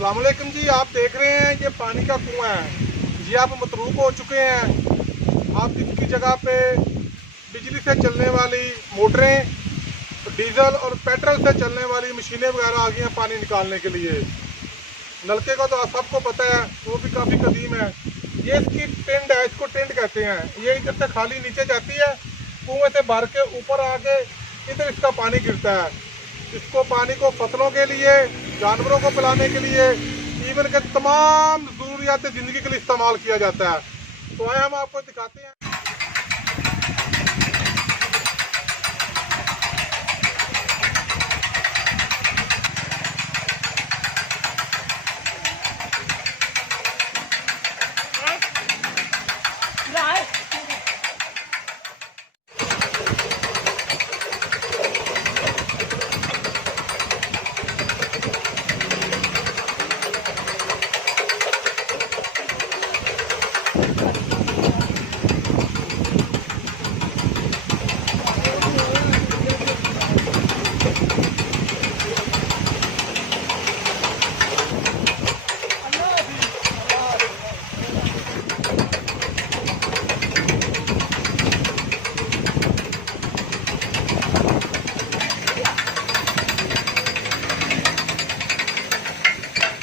अस्सलामुअलैकुम जी, आप देख रहे हैं ये पानी का कुआं है। ये आप मतरूक हो चुके हैं। आप इसकी जगह पे बिजली से चलने वाली मोटरें, डीजल और पेट्रोल से चलने वाली मशीनें वगैरह आ गई हैं पानी निकालने के लिए। नलके का तो सबको पता है, वो भी काफ़ी कदीम है। ये इसकी टिंड है, इसको टिंड कहते हैं। ये इधर से खाली नीचे जाती है, कुएं से भर के ऊपर आके इधर इसका पानी गिरता है। इसको पानी को फसलों के लिए, जानवरों को पिलाने के लिए, इवन के तमाम ज़रूरियात ज़िंदगी के लिए इस्तेमाल किया जाता है। तो आए हम आपको दिखाते हैं।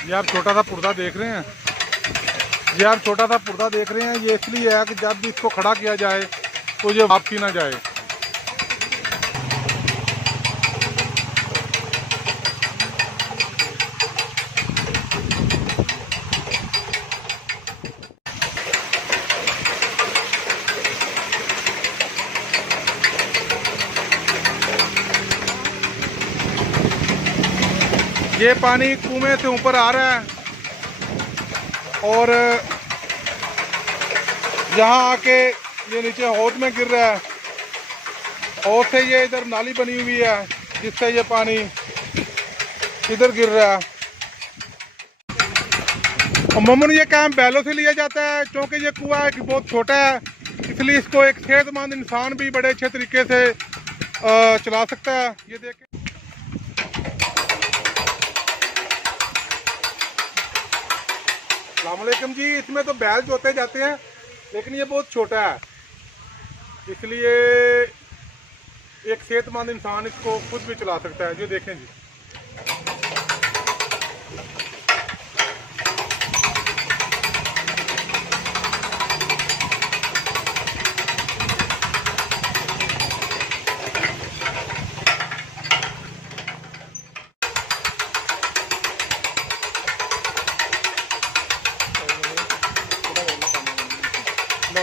ये आप छोटा सा पुर्जा देख रहे हैं। ये आप छोटा सा पुर्जा देख रहे हैं। ये इसलिए है कि जब भी इसको खड़ा किया जाए तो ये वापसी ना जाए। ये पानी कुएं से ऊपर आ रहा है और यहाँ आके ये नीचे हौद में गिर रहा है। हौद से ये इधर नाली बनी हुई है जिससे ये पानी इधर गिर रहा है। अमूमन ये काम बैलों से लिया जाता है, क्योंकि ये कुआं बहुत छोटा है, इसलिए इसको एक सेहतमंद इंसान भी बड़े अच्छे तरीके से चला सकता है। ये देखें। अस्सलामुअलैकुम जी, इसमें तो बैल जोते जाते हैं, लेकिन ये बहुत छोटा है, इसलिए एक सेहतमंद इंसान इसको खुद भी चला सकता है। ये देखें जी। लो